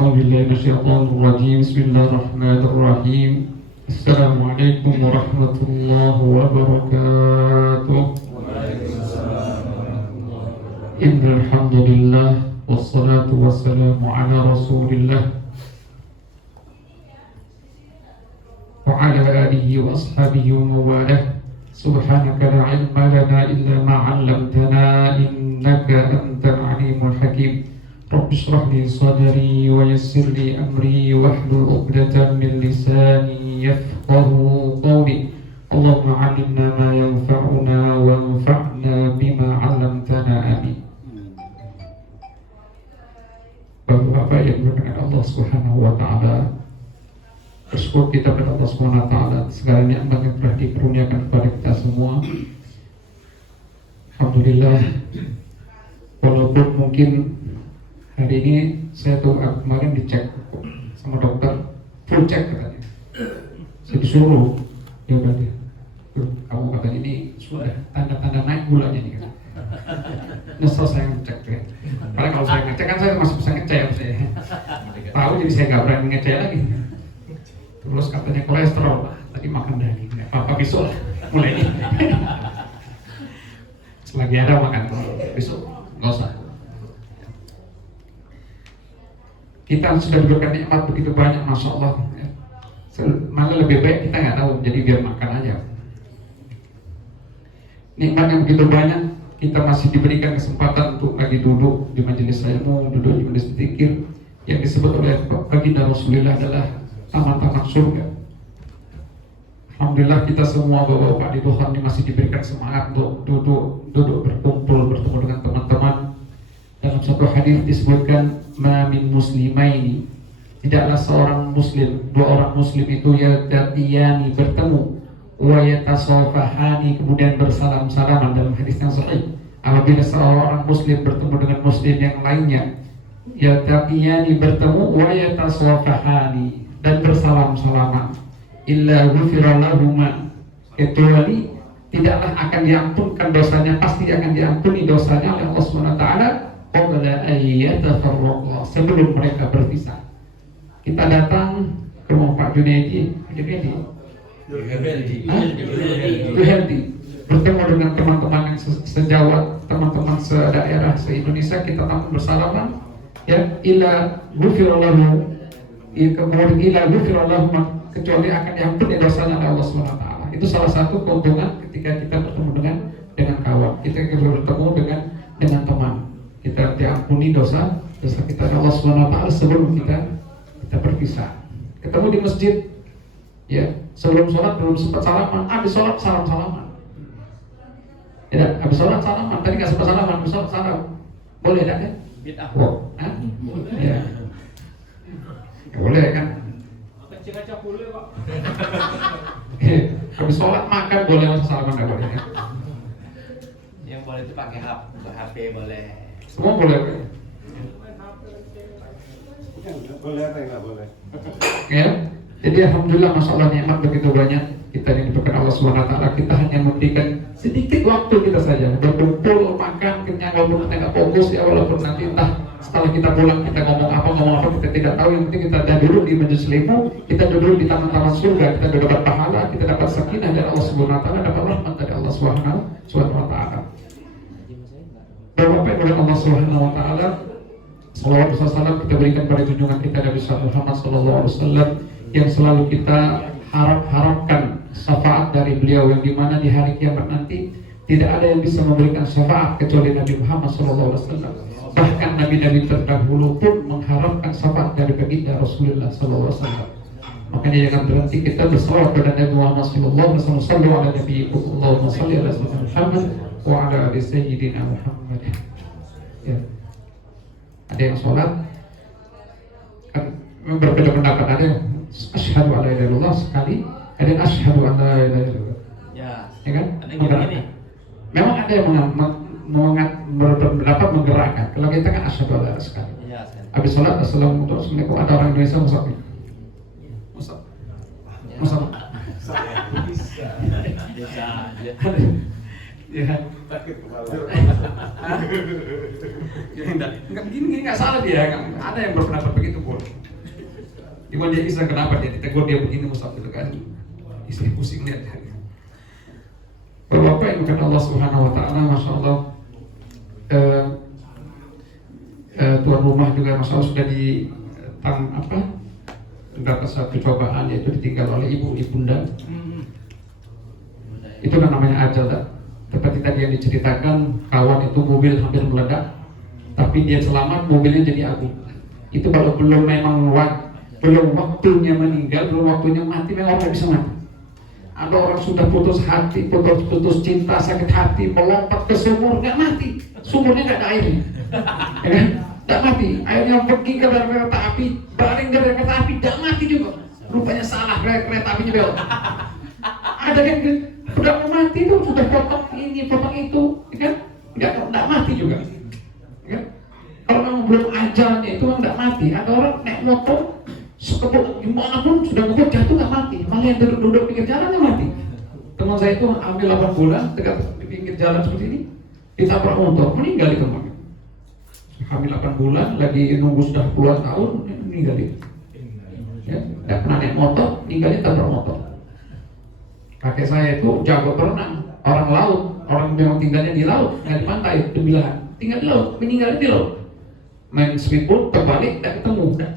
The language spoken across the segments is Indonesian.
أعوذ بالله من الشيطان الرجيم بسم الله الرحمن الرحيم السلام عليكم ورحمة الله وبركاته إن الحمد لله والصلاة والسلام على رسول الله وعلى آله وأصحابه وموالاه سبحانك لا علم لنا إلا ما علمتنا إنك أنت العليم الحكيم رب اشرح لي صدري ويسر لي أمري واحلل عقدة من لساني يفقهوا قولي اللهم علمنا ما ينفعنا وانفعنا بما علمتنا آمين. Bapak-bapak yang dimuliakan Allah Subhanahu wa taala, bersyukur kita kepada Allah Subhanahu wa taala segala nikmat yang telah dikaruniakan kepada kita semua. Alhamdulillah, walaupun mungkin hari ini saya tuh kemarin dicek sama dokter, full check katanya. Saya disuruh, ya udah dia, kamu katanya ini sudah tanda-tanda naik gulanya nih kan. Nyesel saya ngecek ya. Karena kalau saya ngecek kan saya masih bisa ngecek saya. Tahu jadi saya nggak berani ngecek lagi. Terus katanya kolesterol, tadi makan daging, apa besok lah mulai ini. Selagi ada makan, besok nggak usah. Kita sudah diberikan nikmat begitu banyak, masya Allah. Malah lebih baik kita nggak tahu, jadi biar makan aja. Nikmat yang begitu banyak, kita masih diberikan kesempatan untuk lagi duduk di majelis ilmu, duduk di majelis zikir yang disebut oleh baginda Rasulullah adalah taman-taman surga. Alhamdulillah kita semua bapak-bapak di Tuhan ini masih diberikan semangat untuk duduk berkumpul bertemu dengan teman-teman. Dalam satu hadis disebutkan min muslimaini, tidaklah seorang muslim, dua orang muslim itu yatiyani bertemu, wa yatasafahani kemudian bersalam-salaman. Dalam hadis yang sahih, apabila seorang muslim bertemu dengan muslim yang lainnya, yatiyani bertemu, wa yatasafahani dan bersalam-salaman, illa ghufira lahuma, kecuali tidaklah akan diampunkan dosanya, pasti akan diampuni dosanya oleh Allah SWT qabla ayyatafarraqa, sebelum mereka berpisah. Kita datang ke rumah Pak Junaidi bertemu dengan teman-teman yang sejawat, teman-teman sedaerah, se-Indonesia, kita tamu bersalaman ya, ila ghufirallahu, kemudian ila ghufirallahu, kecuali akan diampuni dosanya oleh Allah SWT. Itu salah satu keuntungan ketika kita bertemu dengan kawan, kita bertemu dengan teman. Kita diampuni dosa kita oleh Allah SWT sebelum kita berpisah. Ketemu di masjid, ya sebelum sholat belum sempat salaman, habis sholat salam-salaman. Ya, habis sholat salaman, tadi nggak sempat salaman, habis sholat salam, boleh tak ya? Wow, ya, boleh kan? Kaca boleh pak. Habis sholat makan boleh, masa salaman nggak boleh ya? Yang boleh itu pakai HP boleh. Semua boleh. Boleh apa nggak boleh? Ya, jadi alhamdulillah, masya Allah nikmat begitu banyak kita yang diberikan Allah SWT. Kita hanya memberikan sedikit waktu kita saja berkumpul, makan, kenyang, walaupun kita nggak fokus ya, walaupun nanti entah setelah kita pulang kita ngomong apa kita tidak tahu. Yang penting kita duduk di majelis ilmu, kita duduk di taman-taman surga, kita dapat pahala, kita dapat sakinah dari Allah SWT, dapat rahmat dari Allah SWT. Bapak oleh Allah Subhanahu wa taala, salawat wasallam kita berikan pada junjungan kita Nabi Muhammad sallallahu alaihi wasallam yang selalu kita harapkan syafaat dari beliau, yang dimana di hari kiamat nanti tidak ada yang bisa memberikan syafaat kecuali Nabi Muhammad sallallahu alaihi wasallam. Bahkan nabi-nabi terdahulu pun mengharapkan syafaat dari baginda Rasulullah sallallahu alaihi wasallam. Makanya jangan berhenti kita bersalawat pada Nabi Muhammad sallallahu alaihi wasallam. Sallu ala nabiyyikum, Allahumma shalli ala sayyidina Muhammad wa ala ali sayyidina Muhammad. Ya. Ada yang sholat kan berbeda pendapat, ada yang asyhadu alla ilaha illallah sekali, ada yang asyhadu alla ilaha illallah. Ya kan? Menggerakkan. Memang ada yang berpendapat menggerakkan. Kalau kita kan asyhadu alla ilaha sekali. Habis sholat assalamualaikum, ada orang Indonesia musab. Ya. Sakit kepala. Enggak begini nggak salah dia. Ada yang berpendapat begitu boleh. Cuma dia kisah kenapa dia ditegur dia begini Ustaz itu kan. Istri pusing lihat. Bapak yang bukan Allah Subhanahu Wa Taala, masya Allah. Tuan rumah juga masya Allah sudah mendapat satu cobaan, yaitu ditinggal oleh ibunda. Itu kan namanya ajal, tak? Seperti tadi yang diceritakan, kawan itu mobil hampir meledak, tapi dia selamat, mobilnya jadi api. Itu kalau belum waktunya meninggal, belum waktunya mati, memang orang bisa mati. Ada orang sudah putus hati, putus cinta, sakit hati, melompat ke sumur, nggak mati. Sumurnya nggak ada airnya, ya kan? Nggak mati. Airnya pergi ke kereta api, baling dari kereta api, nggak mati juga. Rupanya salah, kereta apinya belok. Ada kan? Udah mau mati tuh, sudah potong ini, potong itu, ya kan? Nggak mati juga, ya kan? Kalau memang belum ajalnya itu nggak mati. Ada orang naik motor, sekebut gimana pun sudah ngebut jatuh nggak mati, malah yang duduk pinggir jalan nggak mati. Teman saya itu ambil 8 bulan dekat di pinggir jalan seperti ini, ditabrak motor, meninggal itu teman. Hamil 8 bulan, lagi nunggu sudah puluhan tahun, meninggal itu. Ya, nggak pernah naik motor, meninggalnya tabrak motor. Kakek saya itu jago berenang, orang laut, orang memang tinggalnya di laut, nggak di pantai, di belahan, tinggal di laut, meninggalnya di laut. Main speedboat, terbalik, nggak ketemu, udah.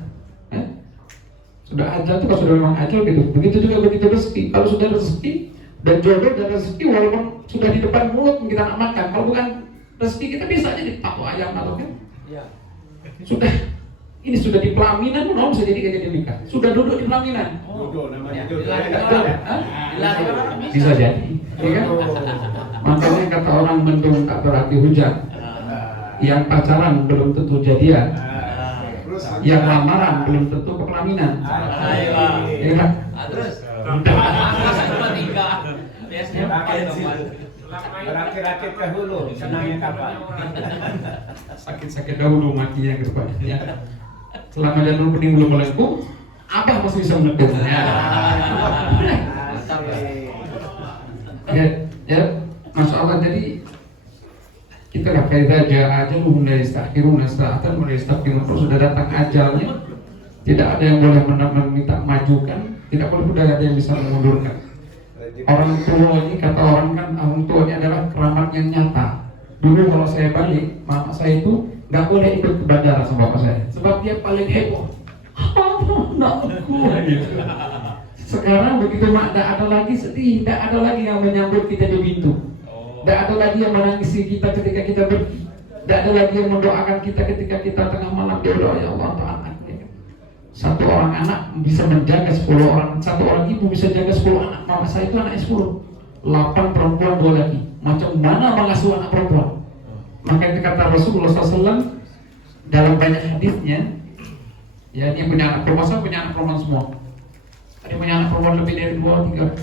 Sudah ajal itu, kalau sudah memang ajal gitu. Begitu juga begitu rezeki. Kalau sudah rezeki dan jodoh dan rezeki, walaupun sudah di depan mulut kita nak makan, kalau bukan rezeki kita bisa aja dipatok ayam atau kan? Ya. Sudah, ini sudah di pelaminan, mau bisa jadi nikah. Sudah duduk di pelaminan. Duduk namanya duduk. Bisa jadi, ya kan? Makanya kata orang mendung tak berarti hujan. Yang pacaran belum tentu jadian. Yang lamaran belum tentu kepelaminan. Ya kan? Terus biasanya Rakit-rakit ke hulu, senangnya kapan? Sakit-sakit dahulu, matinya ke depan. Ya. Selama janur bening belum melengkung, abah masih bisa melengkung. Ya, masya Allah. Jadi kita lah kaidah aja mulai istakhirun sa'atan mulai istakhirun. Kalau sudah datang ajalnya, tidak ada yang boleh meminta majukan, tidak boleh ada yang bisa mengundurkan. Orang tua ini, kata orang kan, orang tua ini adalah keramat yang nyata. Dulu kalau saya balik, mama saya itu nggak boleh ikut ke bandara sama bapak saya, sebab dia paling heboh. Gitu. Sekarang begitu mak tidak ada lagi sedih, tidak ada lagi yang menyambut kita di pintu, tidak ada lagi yang menangisi kita ketika kita pergi, tidak ada lagi yang mendoakan kita ketika kita tengah malam berdoa, ya Allah Ta'ala. Satu orang anak bisa menjaga 10 orang, satu orang ibu bisa jaga 10 anak. Mama saya itu anaknya 10, 8 perempuan 2 laki. Macam mana mengasuh anak perempuan? Maka itu kata Rasulullah SAW dalam banyak hadisnya, ya ini yang punya anak perempuan, saya punya anak perempuan semua. Ada punya anak perempuan lebih dari 2, 3.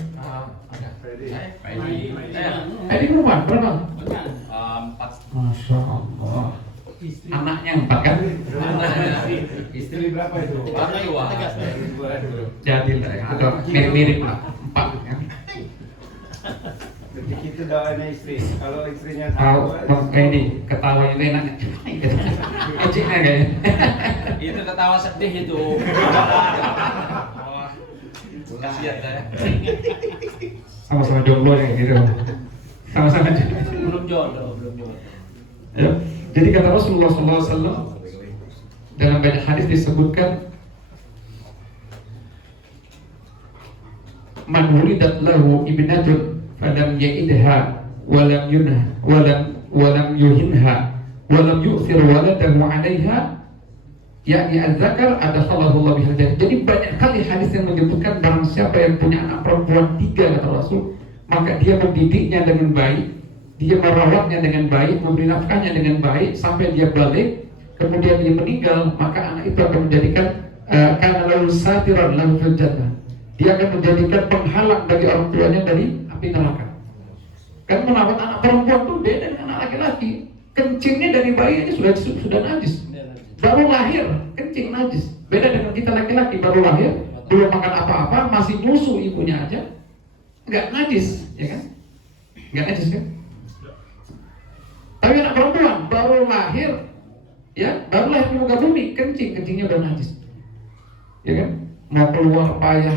Ada perempuan berapa? 4. Masya Allah. Anaknya 4 kan? Istri berapa itu? Jadi lah, itu mirip-mirip lah, 4 kan? Begitu doanya istri. Kalau istrinya Tahu ini ketawa itu enaknya. Kecilnya kayaknya. Itu ketawa sedih itu. Kasihan saya. Sama-sama jomblo ya gitu. Sama-sama jomblo. Belum jodoh. Ya. Jadi kata Rasulullah SAW dalam banyak hadis disebutkan, man wuridat lahu ibnatun falam ya'idha walam yunha walam yuhinha walam yu'thir waladahu 'alaiha yakni az-zakar adkhalahu Allah bihal jannah. Jadi banyak kali hadis yang menyebutkan barang siapa yang punya anak perempuan 3 kata Rasul, maka dia mendidiknya dengan baik, dia merawatnya dengan baik, memberi nafkahnya dengan baik sampai dia balik, kemudian dia meninggal, maka anak itu akan menjadikan kana lahu satiran lahu fil jannah. Dia akan menjadikan penghalang bagi orang tuanya dari api neraka. Kan merawat anak perempuan itu beda dengan anak laki-laki. Kencingnya dari bayi ini sudah najis. Baru lahir kencing najis. Beda dengan kita laki-laki, baru lahir belum makan apa-apa, masih nyusu ibunya aja, nggak najis, ya kan? Nggak najis kan? Tapi anak perempuan baru lahir, ya baru lahir di muka bumi, kencingnya udah najis, ya kan? Mau keluar payah,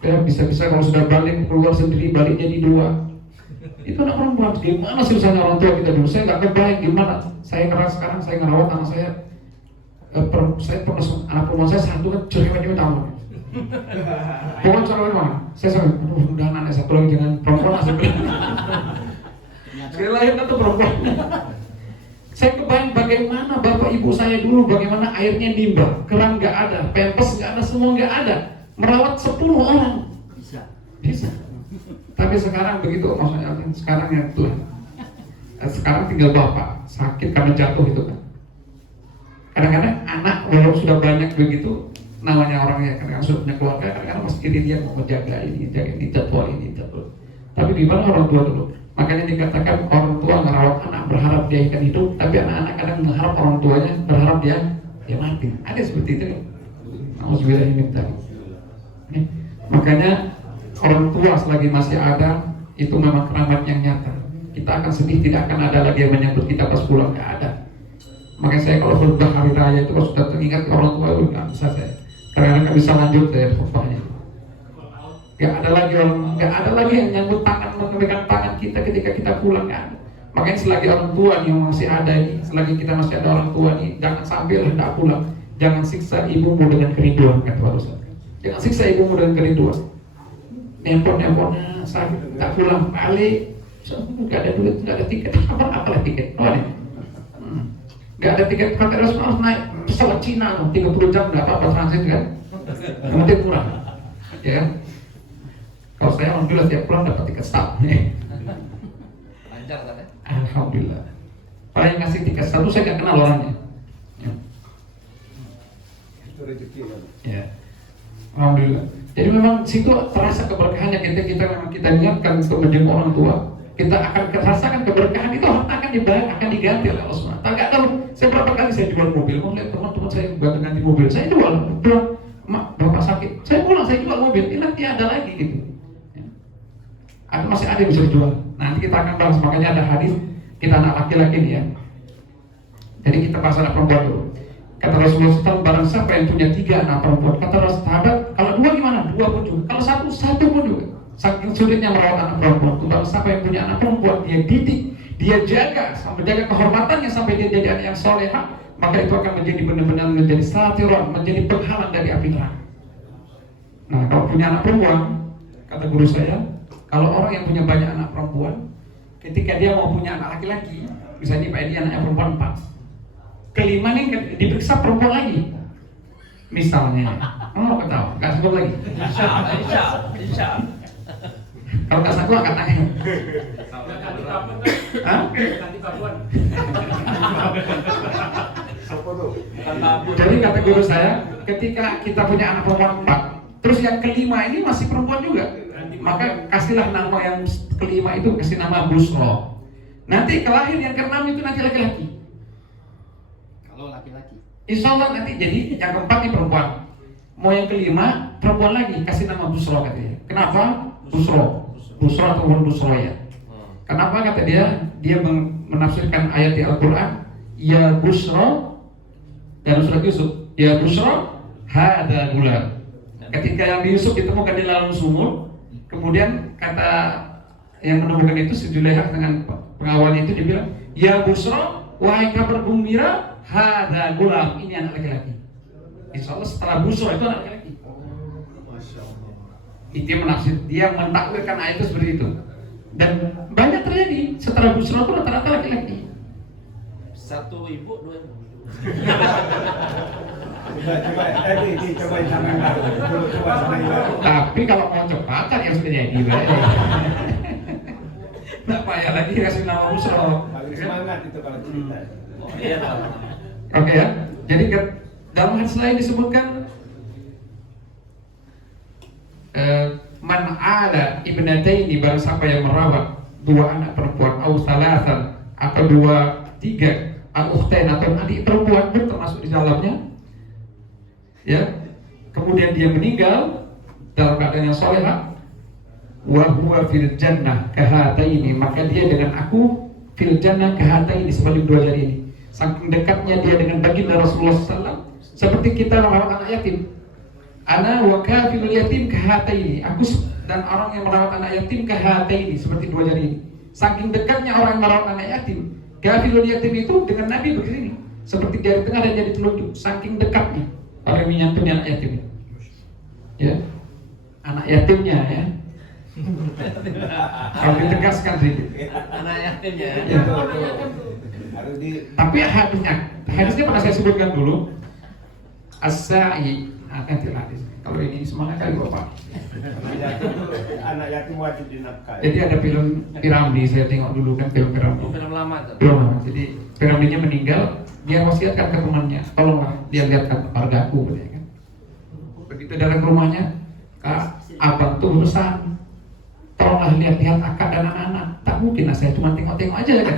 ya bisa-bisa kalau sudah balik keluar sendiri, balik jadi dua. Itu anak perempuan. Gimana sih urusannya orang tua kita dulu? Saya nggak kebayang gimana. Saya ngeras sekarang, saya ngerawat anak saya. Saya pernah anak perempuan saya satu kan cerewet tahu. Pokoknya cerewet banget. Saya sampai, aduh, udah anak satu lagi dengan perempuan asal. Saya lahir kan tuh perempuan. Saya kebayang bagaimana bapak ibu saya dulu, bagaimana airnya limbah, keran nggak ada, pampers nggak ada, semua nggak ada, merawat 10 orang. Bisa. Tapi sekarang begitu, maksudnya sekarang ya Tuhan. Sekarang tinggal bapak sakit karena jatuh itu kan. Kadang-kadang anak walau sudah banyak begitu, namanya orangnya kadang-kadang sudah punya keluarga, kadang-kadang masih dia mau menjaga ini, jadwal ini. Tapi gimana orang tua dulu? Makanya dikatakan orang tua ngerawat anak berharap dia akan hidup, tapi anak-anak kadang mengharap orang tuanya berharap dia mati. Ada seperti itu kan? Alhamdulillah ini tadi. Makanya orang tua selagi masih ada itu memang keramat yang nyata. Kita akan sedih, tidak akan ada lagi yang menyambut kita pas pulang, nggak ada. Makanya saya kalau khutbah hari raya itu kalau sudah teringat orang tua itu nggak bisa saya. Kadang-kadang nggak bisa lanjut saya khutbahnya. Nggak ada lagi yang nyambut tangan, memegang tangan kita ketika kita pulang, nggak ada. Makanya selagi orang tua nih masih ada ini, selagi kita masih ada orang tua nih, jangan sampai hendak pulang. Jangan siksa ibumu dengan kerinduan, kata Rasul. Jangan siksa ibumu dengan kerinduan. Nelpon-nelponnya sakit, tak pulang balik, nggak ada duit, nggak ada tiket, apalah tiket, nggak ada tiket, kata Rasul harus naik pesawat Cina, 30 jam nggak apa-apa transit kan, yang penting murah, ya kan? Kalau saya alhamdulillah tiap pulang dapat tiket start, Lancar kan ya? alhamdulillah. Paling ngasih tiket start itu saya nggak kenal orangnya, Itu rezeki kan. ya. Alhamdulillah. Jadi memang situ terasa keberkahannya kita memang kita niatkan untuk menjenguk orang tua. Kita akan merasakan keberkahan itu akan dibayar, akan diganti oleh Allah SWT. Tak tahu. Saya berapa kali saya jual mobil, mau lihat teman-teman saya ganti mobil, saya jual, pulang, mak bapak sakit, saya pulang saya jual mobil, ini nanti ada lagi gitu. Ada masih ada yang bisa dijual. Nanti kita akan bahas, makanya ada hadis kita anak laki-laki nih ya. Jadi kita bahas anak perempuan dulu. Kata Rasulullah SAW, barang siapa yang punya 3 anak perempuan, kata Rasul sahabat, kalau 2 gimana? 2 pun juga. Kalau 1 pun juga. Saking sulitnya merawat anak perempuan itu, barang siapa yang punya anak perempuan, dia didik, dia jaga, sampai jaga kehormatannya sampai dia jadi anak yang solehah, maka itu akan menjadi benar-benar menjadi satiran, menjadi penghalang dari api neraka. Nah, kalau punya anak perempuan, kata guru saya, kalau orang yang punya banyak anak perempuan, ketika dia mau punya anak laki-laki, misalnya Pak Edi anaknya perempuan 4, kelima nih diperiksa perempuan lagi, misalnya, mau ketawa, nggak sebut lagi. Insya. Kalau nggak satu angkat tangan. Hah? Jadi kata guru saya, ketika kita punya anak perempuan 4, terus yang kelima ini masih perempuan juga, maka kasihlah nama yang kelima itu kasih nama Busro. Nanti kelahir yang keenam itu nanti laki-laki. Kalau laki-laki. Insya Allah nanti jadi yang keempat ini perempuan. Mau yang kelima perempuan lagi, kasih nama Busro katanya. Kenapa? Busro ataupun Busro ya. Kenapa kata dia? Dia menafsirkan ayat di Al-Quran, ya Busro dalam surat Yusuf, ya Busro hada gulam. Ketika yang di Yusuf ditemukan di dalam sumur, kemudian kata yang menemukan itu si Juleha dengan pengawalnya itu dibilang, ya Busro, wahai kabar gembira, hada gulam, ini anak laki-laki. Insya Allah setelah Busro itu anak laki-laki. Dia menafsir, dia mentakwilkan ayat itu seperti itu. Dan banyak terjadi setelah Busro itu rata-rata laki-laki. 1 ibu, 2 ibu. Coba jangan coba sama. Tapi kalau mau cepat kan yang sudah jadi, nggak payah lagi kasih nama Busro. Paling semangat itu kalau cerita. Oh iya. Oke ya. Jadi dalam hadis lain disebutkan man ala ibnataini, barang siapa yang merawat 2 anak perempuan, au salasan atau 2, 3 al-ukhtain atau adik perempuan pun termasuk di dalamnya, ya. Kemudian dia meninggal dalam keadaan yang salehah, wa huwa fil jannah kahataini, maka dia dengan aku fil jannah kahataini, seperti dua jari ini. Saking dekatnya dia dengan baginda Rasulullah SAW, seperti kita merawat anak yatim. Ana wa kafilul yatim kahataini, aku dan orang yang merawat anak yatim kahataini, seperti dua jari ini. Saking dekatnya orang yang merawat anak yatim. Kafilul yatim itu dengan Nabi begini, seperti jari tengah dan jari telunjuk. Saking dekatnya orang yang menyantuni anak yatim. Ya, anak yatimnya ya. Kalau ditegaskan sedikit. Anak yatimnya. Ya. Harus di Tapi hadisnya pernah saya sebutkan dulu. As-sa'i akan hadis. Kalau ini semangat kali Bapak. anak yatim wajib dinafkahi. Jadi ada film Piramli, saya tengok dulu kan film Piramli. Film lama tuh. Belum lama. Jadi Piramlinya meninggal, dia wasiatkan ke temannya, tolonglah dia lihatkan keluargaku, ya kan. Begitu datang ke rumahnya, Kak, abang tuh urusan, tolonglah lihat-lihat akak dan anak-anak. Tak mungkin lah, saya cuma tengok-tengok aja kan.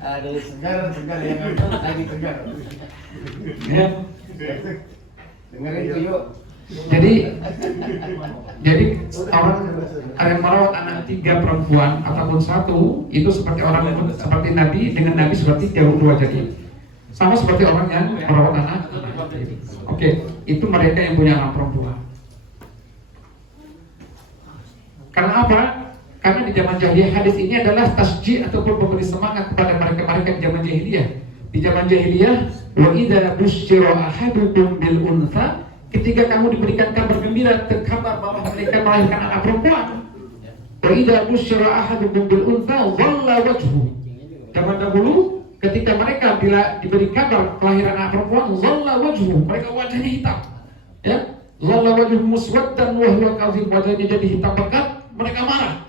Aduh, Segar yang lagi segar. Ya. Dengerin itu yuk. Jadi orang yang merawat anak 3 perempuan ataupun 1 itu seperti orang seperti Nabi, dengan Nabi seperti jauh 2 jari. Sama seperti orang yang merawat anak. Oke, itu mereka yang punya anak perempuan. Karena apa? Karena di zaman jahiliyah hadis ini adalah tasjid ataupun memberi semangat kepada mereka-mereka di zaman jahiliyah. Di zaman jahiliyah, wa idza busyira ahadukum bil untha, ketika kamu diberikan kabar gembira, kabar bahwa mereka melahirkan anak perempuan. Wa idza busyira ahadukum bil untha dhalla wajhu. Zaman dahulu ketika mereka diberi kabar kelahiran anak perempuan, dhalla wajhu, mereka wajahnya hitam. Ya, dhalla wajhu muswaddan wa huwa kadhib, wajahnya jadi hitam pekat, mereka marah.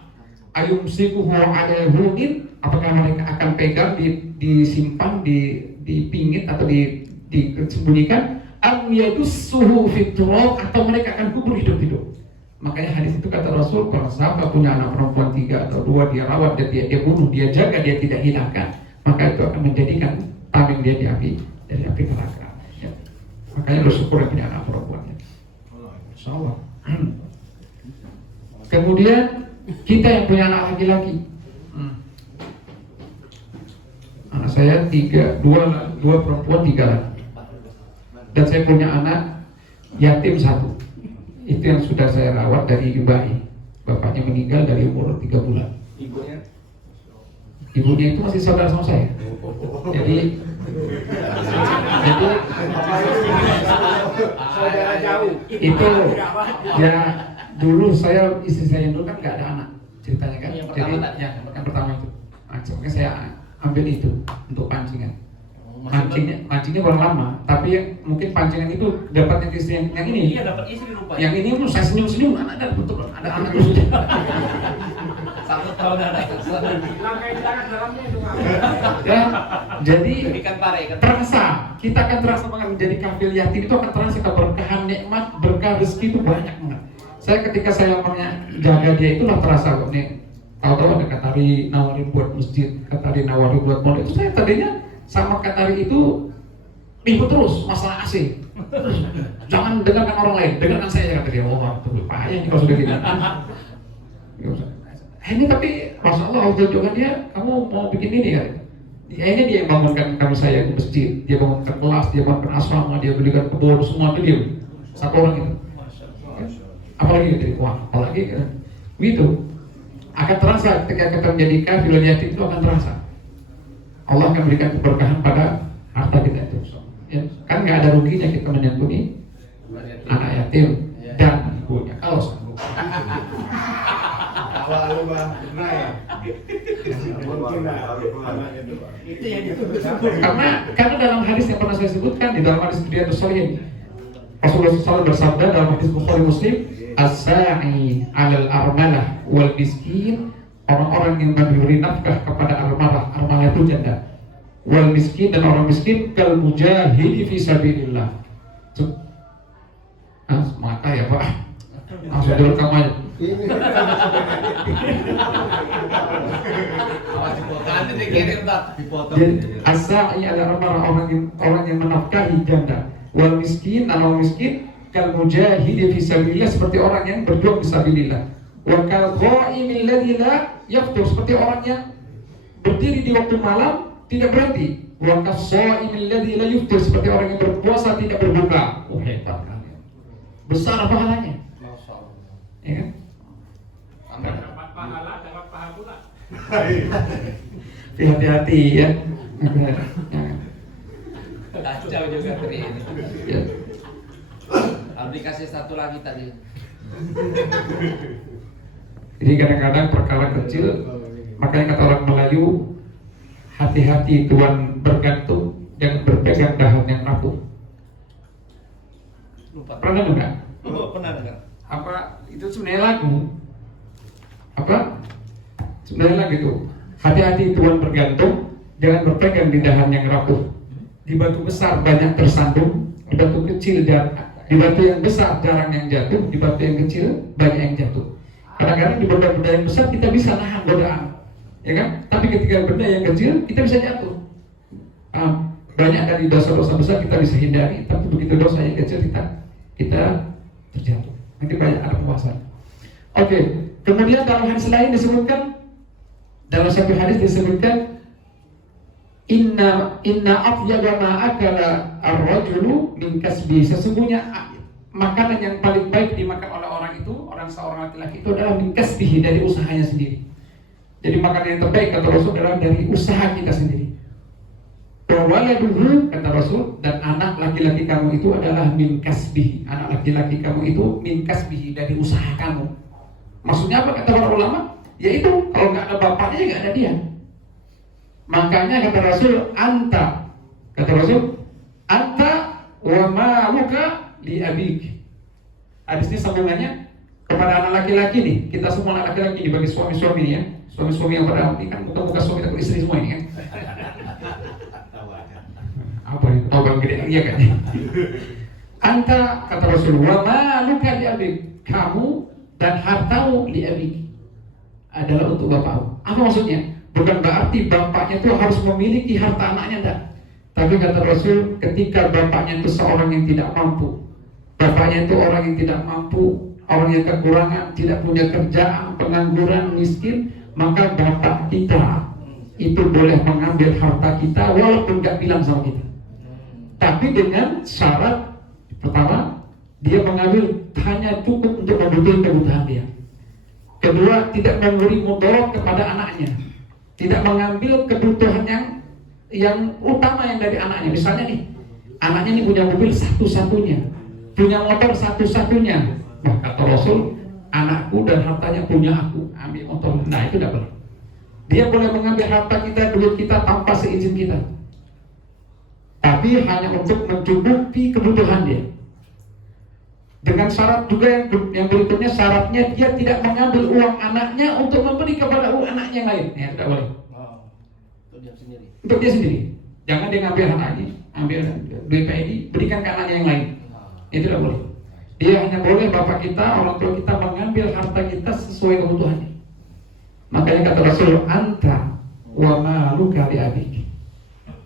Ayumsikuhu ala hunin, apakah mereka akan pegang, disimpan, dipingit atau disembunyikan, am yadussuhu fit turab, atau mereka akan kubur hidup-hidup. Makanya hadis itu kata Rasul, kalau siapa punya anak perempuan 3 atau 2, dia rawat, dia bunuh, dia jaga, dia tidak hilangkan, maka itu akan menjadikan tameng dia dari api neraka. Ya. Makanya bersyukur yang punya anak perempuan. Insyaallah. Kemudian kita yang punya anak laki-laki, anak saya 2 perempuan 3 laki, dan saya punya anak yatim 1. Itu yang sudah saya rawat dari bayi. Bapaknya meninggal dari umur 3 bulan. Ibunya itu masih saudara sama saya. Jadi Saudara jauh. itu ya, dulu istri saya dulu kan nggak ada anak ceritanya kan. Yang Jadi pertama, yang pertama itu, makanya saya ambil itu untuk pancingan. Mancingnya baru lama, tapi mungkin pancingan itu dapat yang istri yang ini. Iya, dapat istri rupanya. Yang ini pun saya senyum-senyum, ada betul, ada anak terus. 1 tahun ada. Langkai tangan dalamnya itu. Ya, jadi Ikan pare, ikan pare. terasa, kita akan terasa banget menjadi kafil yatim itu, akan terasa keberkahan, nikmat, berkah rezeki itu banyak banget. Saya ketika saya jaga dia itulah terasa kok nih. Tahu-tahu ada Katari nawarin buat masjid, Katari nawarin buat pondok. Itu saya tadinya sama Katari itu ribut terus masalah AC. Jangan dengarkan orang lain, dengarkan saya, kata dia. Oh, betul, payah nih kalau sudah gitu. Ini tapi Masya Allah, Allah juga dia, kamu mau bikin ini kan? Ini dia yang bangunkan kami saya ke masjid, dia bangunkan kelas, dia bangunkan asrama, dia belikan kebun, semua itu dia. 1 orang itu. Apalagi gitu, wah, apalagi kan? Gitu. Akan terasa ketika kita menjadi kafir yatim itu akan terasa. Allah akan berikan keberkahan pada harta kita itu. Ya, kan nggak ada ruginya kita menyantuni anak yatim dan ibunya kalau sanggup. Kalau bah, nah ya. Mungkin anaknya itu. Itu yang Karena dalam hadis yang pernah saya sebutkan, di dalam hadis Riyadhus Shalihin, Rasulullah SAW bersabda dalam hadis Bukhari Muslim, as-sa'i 'alal armalah wal miskin, orang-orang yang memberi nafkah kepada armalah itu janda, wal miskin, dan orang miskin, kal mujahidi fi sabilillah. Mata ya Pak, langsung direkam aja. Jadi as-sa'i 'alal armalah, orang yang menafkahi janda, wal miskin, dan orang miskin, kal mujahidi fi sabilillah, seperti orang yang berjuang fi sabilillah. Wa kal qa'imil ladzi la yaftur, seperti orang yang berdiri di waktu malam tidak berhenti. Wa kas-shaimil ladzi la yuftir, seperti orang yang berpuasa tidak berbuka. Oh, hebat kalian. Besar pahalanya. Masya Allah. Ya kan? Amin. Dapat pahala, dapat pahala pula. Hati-hati ya. Kacau juga hari ini. Ya. Aplikasi satu lagi tadi. Jadi kadang-kadang perkara kecil, makanya kata orang Melayu, hati-hati tuan bergantung, jangan berpegang dahan yang rapuh. Lupa. Pernah enggak? Oh, pernah dengar. Apa itu sebenarnya lagu? Apa? Sebenarnya lagu itu. Hati-hati tuan bergantung, jangan berpegang di dahan yang rapuh. Di batu besar banyak tersandung, di batu kecil di batu yang besar jarang yang jatuh, di batu yang kecil banyak yang jatuh. Kadang-kadang di benda-benda yang besar kita bisa nahan godaan, ya kan? Tapi ketika benda yang kecil kita bisa jatuh. Banyak dari dosa-dosa besar kita bisa hindari, tapi begitu dosa yang kecil kita terjatuh. Nanti banyak ada pembahasan. Oke, kemudian dalam hadis lain disebutkan, dalam satu hadis disebutkan, Inna afyada ma akala ar-rajulu min kasbi, sesungguhnya makanan yang paling baik dimakan oleh orang itu, seorang laki-laki itu adalah min kasbihi, dari usahanya sendiri. Jadi makanan yang terbaik kata Rasul adalah dari usaha kita sendiri. Wa waladuhu kata Rasul, dan anak laki-laki kamu itu adalah min kasbihi. Anak laki-laki kamu itu min kasbihi, dari usaha kamu. Maksudnya apa kata para ulama? Yaitu kalau nggak ada bapaknya nggak ada dia. Makanya kata Rasul, kata Rasul, anta wa maluka li abik. Hadis ini sambungannya kepada anak laki-laki nih. Kita semua anak laki-laki nih, bagi suami-suami ya. Suami-suami yang pada ini kan muka-muka suami dan istri semua ini kan. Apa ini? Tahu bang gede iya kan? Anta kata Rasul, wa maluka li abik. Kamu dan hartamu li abik adalah untuk bapakmu. Apa maksudnya? Bukan berarti bapaknya itu harus memiliki harta anaknya, enggak. Tapi kata Rasul, ketika bapaknya itu seorang yang tidak mampu, bapaknya itu orang yang tidak mampu, orang yang kekurangan, tidak punya kerjaan, pengangguran, miskin, maka bapak kita itu boleh mengambil harta kita walaupun nggak bilang sama kita. Tapi dengan syarat pertama, dia mengambil hanya cukup untuk kebutuhan dia. Kedua, tidak memberi mudarat kepada anaknya. Tidak mengambil kebutuhan yang utama yang dari anaknya. Misalnya nih, anaknya ini punya mobil satu-satunya, punya motor satu-satunya. Nah, kata Rasul, anakku dan hartanya punya aku, ambil motor. Nah, itu tidak boleh. Dia boleh mengambil harta kita, duit kita tanpa seizin kita, tapi hanya untuk mencukupi kebutuhan dia. Dengan syarat juga yang berikutnya, syaratnya dia tidak mengambil uang anaknya untuk memberi kepada anaknya yang lain. Ya, tidak boleh. Untuk dia sendiri. Untuk dia sendiri. Jangan dia ngambil anaknya, ambil duit PNI, berikan ke anaknya yang lain. Itu tidak boleh. Dia hanya boleh bapak kita, orang tua kita mengambil harta kita sesuai kebutuhannya. Makanya kata Rasul, anta wa maluka li abik.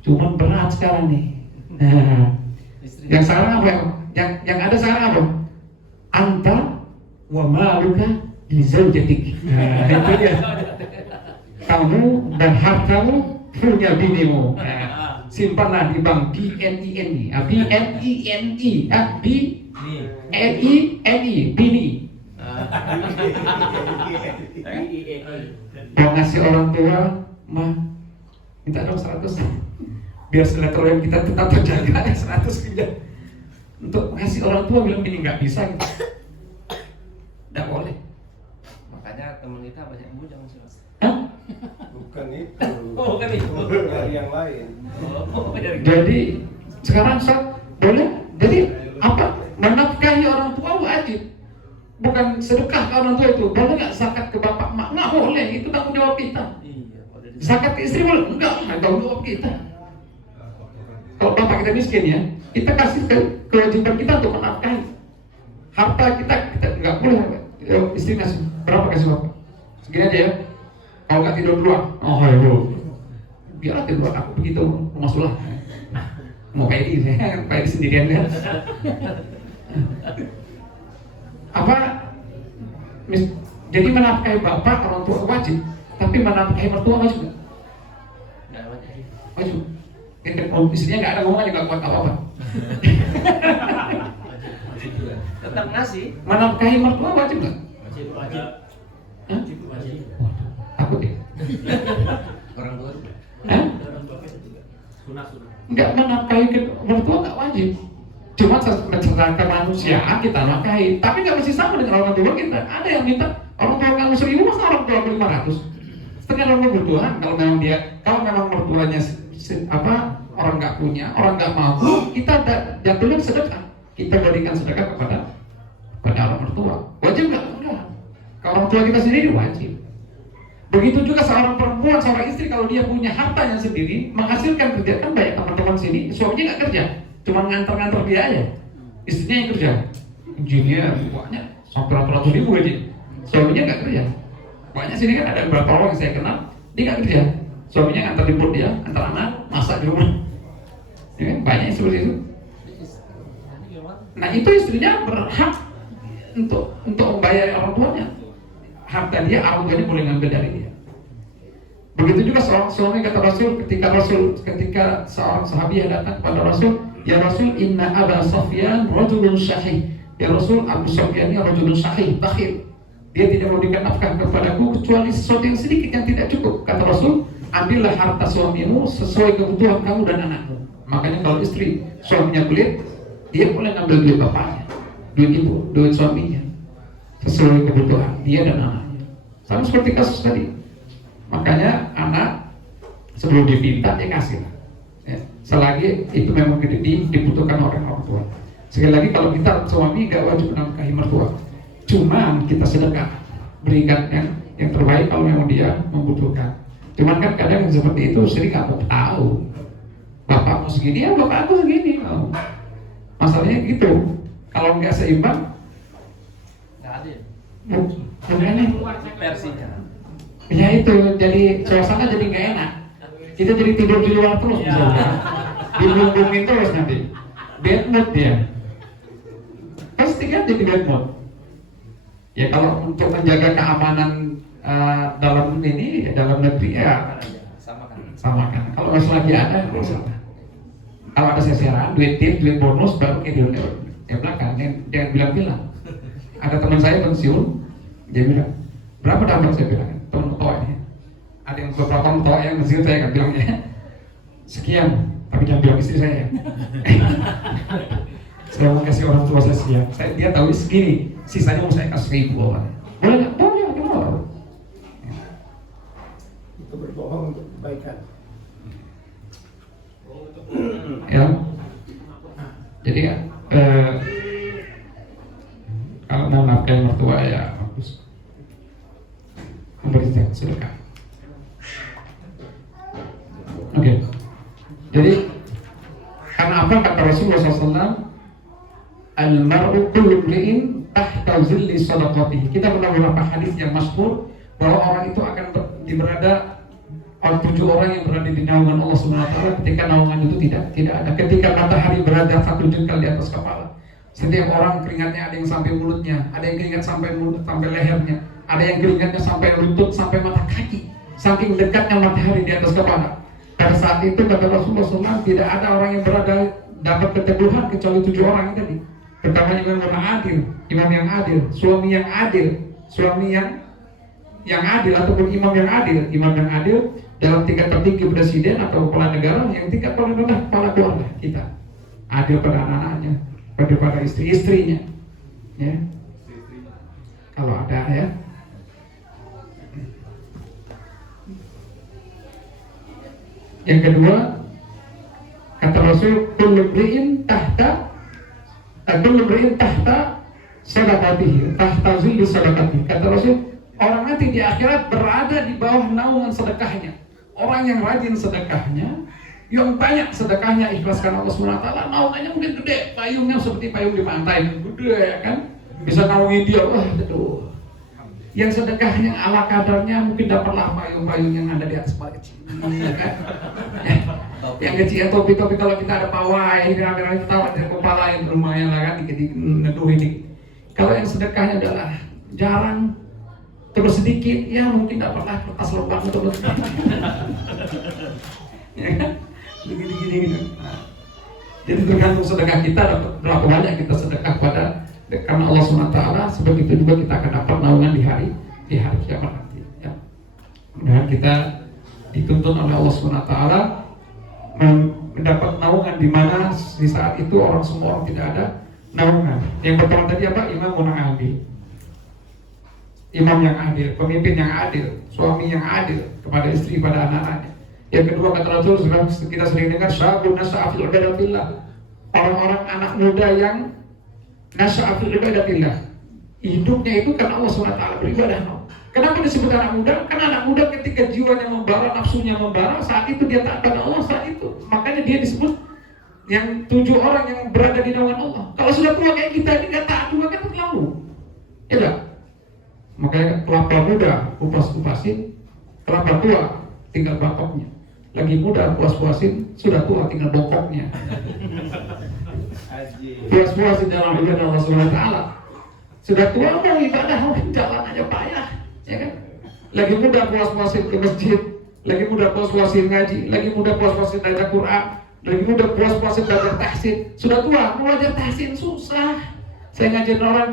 Cuman berat sekarang nih. Nah, yang sekarang apa? Yang ada sekarang apa? Anta wa maluka li zawjatik. Nah, itu dia. Kamu dan hartamu punya binimu. Nah, simpanlah di bank BNINI. BNINI, bini. Mau ngasih orang tua, mah minta dong 100. Biar silaturahim kita tetap terjaga, 100 tidak. Untuk ngasih orang tua bilang ini nggak bisa gitu. Nggak boleh. Makanya teman kita banyak jangan sih. Hah? Bukan itu. Oh, bukan itu. Dari yang lain. Jadi sekarang boleh. Jadi apa? Menafkahi orang tua wajib. Bukan sedekah ke orang tua itu. Boleh nggak zakat ke bapak mak? Nggak boleh. Itu tanggung jawab kita. Zakat ke istri boleh? Enggak. Tanggung jawab kita. Kalau bapak kita miskin ya, kita kasih kewajiban kita untuk menafkahi. Harta kita nggak boleh. Istri kasih berapa kasih bapak? Segini aja ya. Kalau nggak tidur duluan, oh ayo, biarlah tidur aku begitu, rumah sulah. Mau kayak ini, kayak di sendirian kan? Apa? Jadi menafkahi bapak orang tua wajib, tapi menafkahi mertua wajib nggak? wajib. Istrinya nggak ada ngomongan juga kuat apa-apa. Tetap ngasih. Menafkahi mertua wajib nggak? Wajib. Hah? Wajib. Takut ya? Orang tua. Hah? Orang tua kita juga. Sunah. Nggak menafkahi mertua nggak wajib. Cuma secara kemanusiaan kita nafkahi, tapi nggak mesti sama dengan orang tua kita. Ada yang minta orang tua kamu 1.000, masa orang tua 500. Setengah orang kebutuhan. Kalau memang mertuanya orang nggak punya, orang nggak mampu, kita jatuhnya sedekah. Kita berikan sedekah kepada orang mertua. Wajib nggak? Enggak. Kalau orang tua kita sendiri wajib. Begitu juga seorang perempuan, seorang istri kalau dia punya hartanya sendiri, menghasilkan kerja, kan banyak teman-teman sini, suaminya nggak kerja, cuma nganter-nganter dia aja, istrinya yang kerja, injilnya banyak, sampai ratus-ratus ribu aja, suaminya nggak kerja. Banyak sini kan ada beberapa orang yang saya kenal, dia nggak kerja, suaminya nganter jemput dia, antar anak, masak di rumah, ya kan? Banyak yang seperti itu. Nah itu istrinya berhak untuk membayar orang tuanya. Harta dia, orang tuanya boleh ngambil dari dia. Begitu juga seorang suami, kata Rasul, ketika seorang sahabiah datang kepada Rasul, ya Rasul, inna Aba Sufyan rajulun syahih. Ya Rasul, Abu Sufyan ini rajulun syahih, bakhil. Dia tidak memberikan nafkah kepadaku kecuali sesuatu yang sedikit yang tidak cukup. Kata Rasul, ambillah harta suamimu sesuai kebutuhan kamu dan anakmu. Makanya kalau istri suaminya pelit, dia boleh ngambil duit bapaknya, duit ibu, duit suaminya, sesuai kebutuhan dia dan anaknya. Sama seperti kasus tadi. Makanya anak sebelum dipinta dia kasih. Ya. Selagi itu memang dibutuhkan oleh orang tua. Sekali lagi kalau kita suami gak wajib menafkahi mertua. Cuman kita sedekah, berikan yang terbaik kalau memang dia membutuhkan. Cuman kan kadang seperti itu sering nggak mau tahu. Bapakmu segini, ya bapakku segini. Oh. Masalahnya gitu. Kalau nggak seimbang, Nggak adil. makanya Versinya. ya itu jadi suasana jadi nggak enak. Kita jadi tidur di luar terus misalnya, dibumbungin terus nanti. Bad mood dia. Pasti kan jadi bad mood. Ya kalau untuk menjaga keamanan dalam negeri ya sama kan. Kalau masih lagi ada masalah. Kalau ada seseran, duit tip, duit bonus baru kayak dia belakang. Jangan bilang-bilang. Ada teman saya pensiun, dia bilang berapa dapat, saya bilang teman ketua ini. Ada yang beberapa ketua yang pensiun, saya kan bilangnya sekian, tapi jangan bilang istri saya. Saya mau kasih orang tua saya sekian. Dia tahu segini, sisanya mau saya kasih 1.000 orang. Boleh nggak? Boleh, kenapa? Itu berbohong untuk kebaikan. Ya. Jadi kalau mau nafkahi mertua ya bagus, memberikan sedekah. Oke. Jadi karena apa kata Rasulullah SAW, al-mar'u kullu imri'in tahta zilli sadaqatihi. Kita pernah beberapa hadis yang masyhur bahwa orang itu akan berada 7 orang yang berada di naungan Allah Subhanahu wa taala ketika naungan itu tidak ada. Ketika matahari berada 1 jengkal di atas kepala. Setiap orang keringatnya ada yang sampai mulutnya, ada yang keringat sampai mulut, sampai lehernya, ada yang keringatnya sampai lutut, sampai mata kaki. Saking dekatnya matahari di atas kepala. Pada saat itu kata Rasulullah SAW, tidak ada orang yang berada dapat keteguhan kecuali 7 orang itu tadi. Pertama imam yang adil, suami yang adil ataupun imam yang adil dalam tingkat tertinggi presiden atau kepala negara, yang tingkat paling rendah kepala keluarga kita. Adil pada anak-anaknya, pada istri-istrinya, ya. Kalau ada ya. Yang kedua, kata Rasul, kullu imri'in tahta sadaqatihi, tahta zilli sadaqatihi. Kata Rasul, orang nanti di akhirat berada di bawah naungan sedekahnya. Orang yang rajin sedekahnya, yang banyak sedekahnya, ikhlaskan Allah SWT, naungannya mungkin gede, payungnya seperti payung di pantai, gede kan, bisa naungi dia. Wah, aduh. Yang sedekahnya ala kadarnya mungkin dapatlah payung-payung yang ada di atas kepala kecil, kan? Yang kecil topi-topi kalau kita ada pawai, rame-rame kita ada kepala yang lumayan lah kan, dikit-dikit ini. Kalau yang sedekahnya adalah jarang, terus sedikit, ya mungkin dapatlah kertas lubang terus. ya kan? Gini-gini gitu. Nah, jadi tergantung sedekah kita berapa banyak kita sedekah karena Allah SWT, sebegitu juga kita akan dapat naungan di hari kiamat nanti. Ya. Mudah-mudahan kita dituntun oleh Allah SWT mendapat naungan di mana di saat itu semua orang tidak ada naungan. Yang pertama tadi apa? Imam yang adil. Imam yang adil, pemimpin yang adil, suami yang adil kepada istri, pada anak-anaknya. Yang kedua kata Rasul, kita sering dengar syabun nasa'afil ibadatillah. Orang-orang anak muda yang nasa'afil ibadatillah. Hidupnya itu karena Allah SWT beribadah. Kenapa disebut anak muda? Karena anak muda ketika jiwanya membara, nafsunya membara, saat itu dia taat pada Allah saat itu. Makanya dia disebut yang 7 orang yang berada di naungan Allah. Kalau sudah tua kayak kita ini nggak taat juga kan terlalu. Ya enggak? Makanya kelapa muda kupas-kupasin, kelapa tua tinggal batoknya. Lagi muda puas-puasin, sudah tua tinggal bokoknya. Puas-puasin dalam ibadah Allah SWT. Sudah tua mau ibadah, jalan aja payah, ya kan? Lagi muda puas-puasin ke masjid, lagi muda puas-puasin ngaji, lagi muda puas-puasin baca Quran, lagi muda puas-puasin belajar tahsin. Sudah tua mau belajar tahsin susah. Saya ngajarin orang,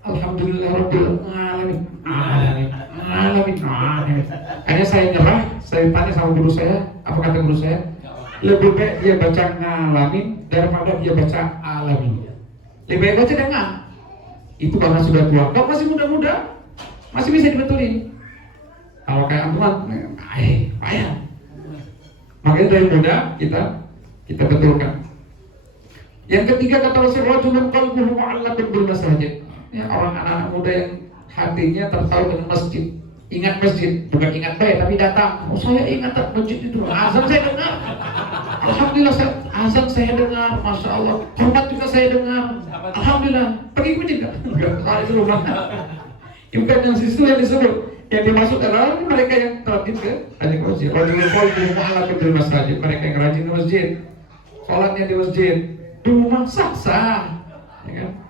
alhamdulillah rabbil alamin. Akhirnya saya nyerah, saya tanya sama guru saya, apa kata guru saya? Lebih baik dia baca ngalamin daripada dia baca alamin. Lebih baik baca dengan. Itu karena sudah tua. Kalau masih muda-muda, masih bisa dibetulin. Kalau kayak antuman, payah. Makanya dari muda kita betulkan. Yang ketiga kata Rasulullah, rajulun qalbuhu mu'allaqun bil masajid. Ya, orang anak-anak muda yang hatinya tertarik dengan masjid. Ingat masjid, bukan ingat baik tapi datang. Oh, saya ingat masjid itu. Azan saya dengar. Alhamdulillah azan saya dengar, masya Allah. Hormat juga saya dengar. Alhamdulillah. Pergi ke masjid enggak? Enggak, itu rumah. Bukan yang situ yang disebut. Yang dimaksud adalah mereka yang rajin ke masjid. Rajulun qalbuhu mu'allaqun bil masajid. Mereka yang rajin ke masjid. Salatnya di masjid. Di rumah sah-sah. Ya kan?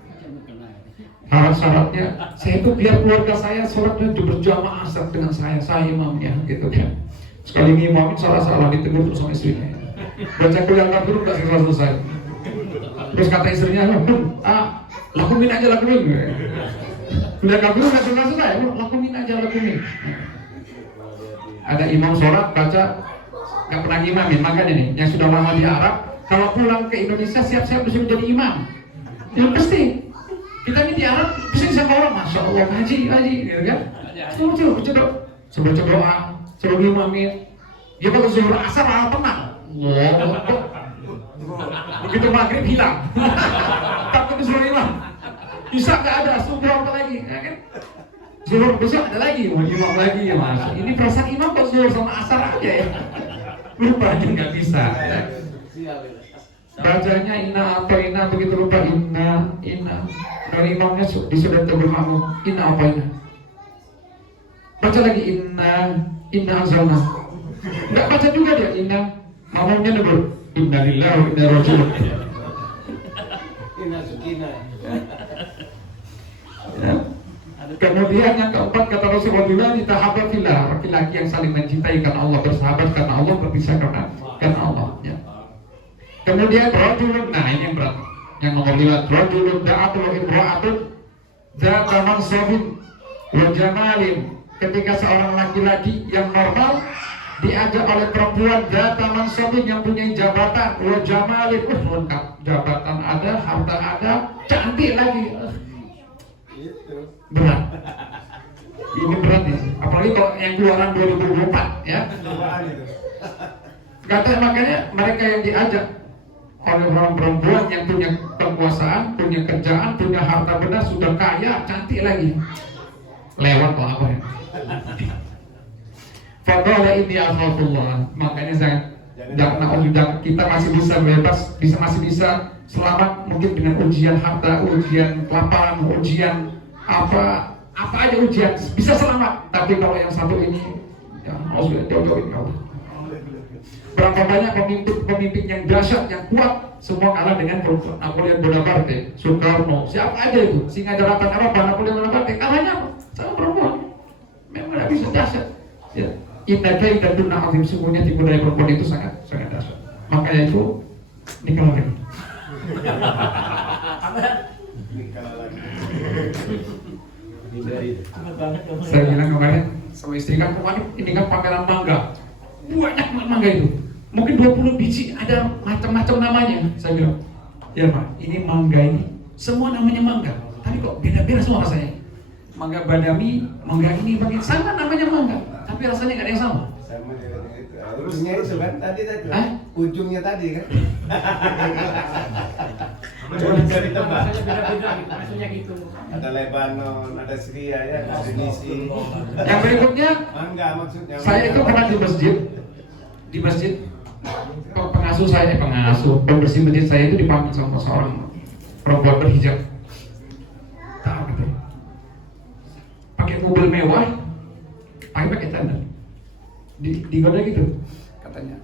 Syarat-syaratnya, saya itu biar keluarga saya sholatnya berjamaah dengan saya imamnya, gitu kan. Sekali ngimamin salah-salah ditegur terus sama istrinya. Baca kuliah kafir nggak selesai. Terus kata istrinya, lakumin aja. Kuliah kafir nggak selesai, lakumin aja. Ada imam sholat baca nggak pernah ngimamin, makanya nih yang sudah lama di Arab, kalau pulang ke Indonesia siap-siap bisa menjadi imam. Yang pasti. Kita ini di Arab bisa sama orang, masya Allah haji, gitu kan? Coba doa, coba ngimamin. Dia kalau zuhur asar malah tenang. Begitu maghrib hilang. Takut disuruh imam. Bisa nggak ada, subuh apa lagi, ya kan? Zuhur besok ada lagi, mau imam lagi ya mas. Ini perasaan imam kok zuhur sama asar aja ya. Lupa aja nggak bisa. Ya. Bacanya inna atau inna begitu lupa inna. Dari imamnya disudah tegur makmum inna apa inna. Baca lagi inna azalna. Enggak baca juga dia inna. Makmumnya tegur inna lillahi wa inna ilaihi raji'un. Inna sukina. Ya. Kemudian yang keempat kata Rasulullah, tahabbatillah, laki-laki yang saling mencintai karena Allah, bersahabat karena Allah, berpisah karena Allah. Ya. Kemudian rajulun, nah ini yang berat, yang nomor 5, rajulun da'atu imra'atun dzata mansabin wa jamalin. Ketika seorang laki-laki yang normal diajak oleh perempuan dzata mansabin yang punya jabatan wa jamalin, lengkap, jabatan ada, harta ada, cantik lagi. Berat. Ini berat ya, apalagi kalau yang keluaran 2024 ya. Makanya mereka yang diajak oleh orang perempuan yang punya kekuasaan, punya kerjaan, punya harta benda, sudah kaya, cantik lagi, lewat kok apa ya? Fadala ini alhamdulillah. Makanya saya kita masih bisa bebas, masih bisa selamat mungkin dengan ujian harta, ujian kelaparan, ujian apa aja ujian bisa selamat. Tapi kalau yang satu ini, ya harus jauh-jauhin Allah. Berapa banyak pemimpin yang dahsyat, yang kuat, semua kalah dengan Napoleon Bonaparte, Soekarno, siapa aja itu, singa daratan Eropa, Napoleon Bonaparte, kalahnya apa? Sama perempuan. Memang tidak bisa dahsyat. Ya. Inna kaidakunna azim, sungguhnya tipu daya perempuan itu sangat dahsyat. Makanya itu nikah lagi. Nikah lagi. Saya bilang kemarin sama istri kan, kemarin ini kan pameran mangga, banyak mangga itu, mungkin 20 biji, ada macam-macam namanya. Saya bilang, ya Pak, ini mangga ini semua namanya mangga, tapi kok beda-beda semua rasanya. Mangga badami, mangga ini bagian sama namanya mangga, tapi rasanya nggak ada yang sama. Sama dengan itu. Ujungnya itu kan tadi. Hah? Ujungnya tadi kan. Cuma Dari tebak. rasanya beda-beda gitu. Maksudnya gitu. Ada Lebanon, ada Syria ya, ada Tunisia. Yang berikutnya, Mangga maksudnya. saya itu pernah di masjid, pengasuh saya, pembersih masjid saya itu dipanggil sama seorang perempuan berhijab. Tahu gitu. Pakai mobil mewah, pakai tanda. Digoda gitu, katanya.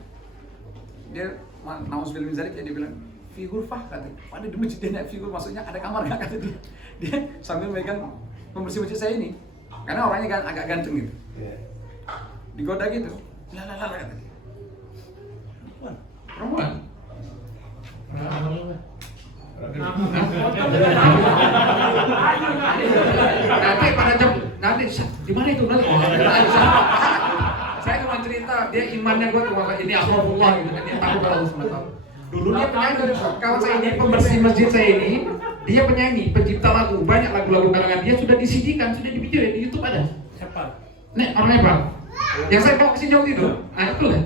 Dia nauzubillah min zalik, dia bilang figur fah, katanya. Ada di masjid dia naik figur, maksudnya ada kamar nggak, kata dia. Dia sambil megang pembersih masjid saya ini, karena orangnya agak ganteng gitu. Iya. Digoda gitu, lalala katanya. Perempuan. Nanti pada jam nanti di mana itu nanti? Saya cuma cerita dia imannya gue tuh ini astagfirullah gitu kan, dia takut kalau Allah SWT. Dulu dia penyanyi, kawan saya ini pembersih masjid saya ini, dia penyanyi, pencipta lagu, banyak lagu-lagu karangan dia sudah di-CD-kan, sudah di-video di YouTube ada. Siapa? Nek orang Nepal. Yang saya bawa ke sini waktu itu, nah itu lah.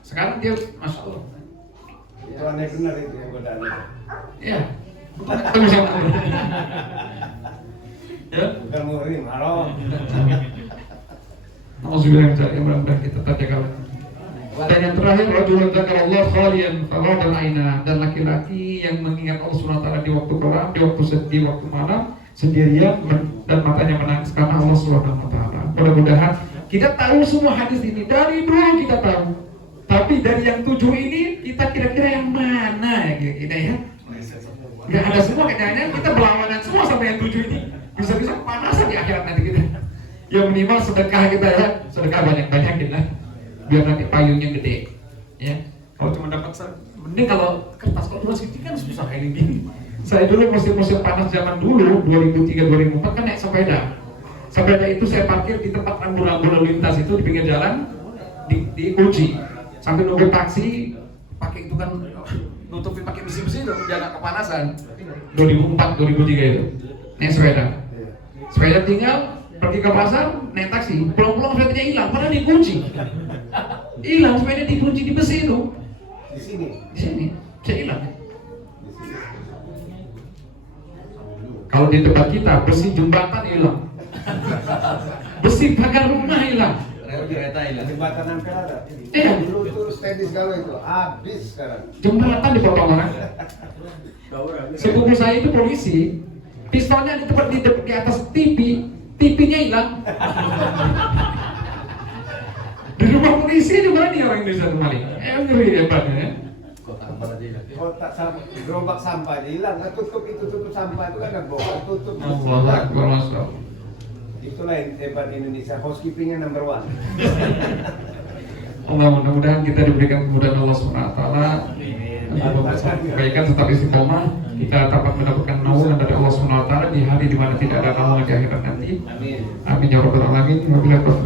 Sekarang dia, masya Allah. Itu aneh benar itu yang godaan itu. Iya. Tunggu sama. Ya. Bukan muhrim, haram. Alhamdulillah, yang mudah-mudahan kita terjaga. Dan yang terakhir, rajulun dzakarallah khalian faghadal aina, dan laki-laki yang mengingat Allah SWT di waktu kelam, di waktu sedih, waktu malam, sendirian dan matanya menangis karena Allah SWT. Mudah-mudahan kita tahu semua hadis ini, dari dulu kita tahu. Tapi dari yang 7 ini kita kira-kira yang mana ya kita ya? Nggak ada semua, kayaknya kita berlawanan semua sampai yang 7 ini. Bisa-bisa panasan di akhirat nanti kita. Yang minimal sedekah kita ya, sedekah banyak-banyakin lah, biar nanti payungnya gede. Ya, kalau cuma dapat mending kalau kertas, kalau dulu segini kan susah kayak gini. Saya dulu musim-musim panas zaman dulu 2003-2004 kan naik sepeda. Sepeda itu saya parkir di tempat rambu-rambu lalu lintas itu di pinggir jalan, dikunci. Sampai nunggu taksi, pakai itu kan nutupin pakai besi-besi itu biar nggak kepanasan. 2004-2003 itu naik sepeda. Sepeda tinggal pergi ke pasar, naik taksi, pulang-pulang sepedanya hilang, padahal dikunci. Hilang sepeda dikunci di besi itu. Di sini. Di sini, bisa hilang. Kalau di tempat kita besi jembatan hilang, besi pagar rumah hilang. Kereta hilang. Jembatan Ampel ada. Iya. Dulu tuh standis kalau itu habis sekarang. Jembatan dipotong orang. Sepupu saya itu polisi, pistolnya di atas TV-nya hilang. Di rumah polisi juga nih orang Indonesia tuh maling. Ngeri hebatnya ya. Kotak sampah, gerobak sampah aja hilang. Nah, tutup sampah itu kan ada bongkar tutup. Allahu Akbar, Masya Allah. Itulah yang hebat Indonesia, housekeepingnya number 1. Allah, mudah-mudahan kita diberikan kemudahan Allah SWT, kebaikan tetap istiqomah, kita dapat mendapatkan naungan dari Allah SWT di hari di mana tidak ada naungan di akhirat nanti. Amin. Amin ya rabbal alamin. Wabillahi taufiq.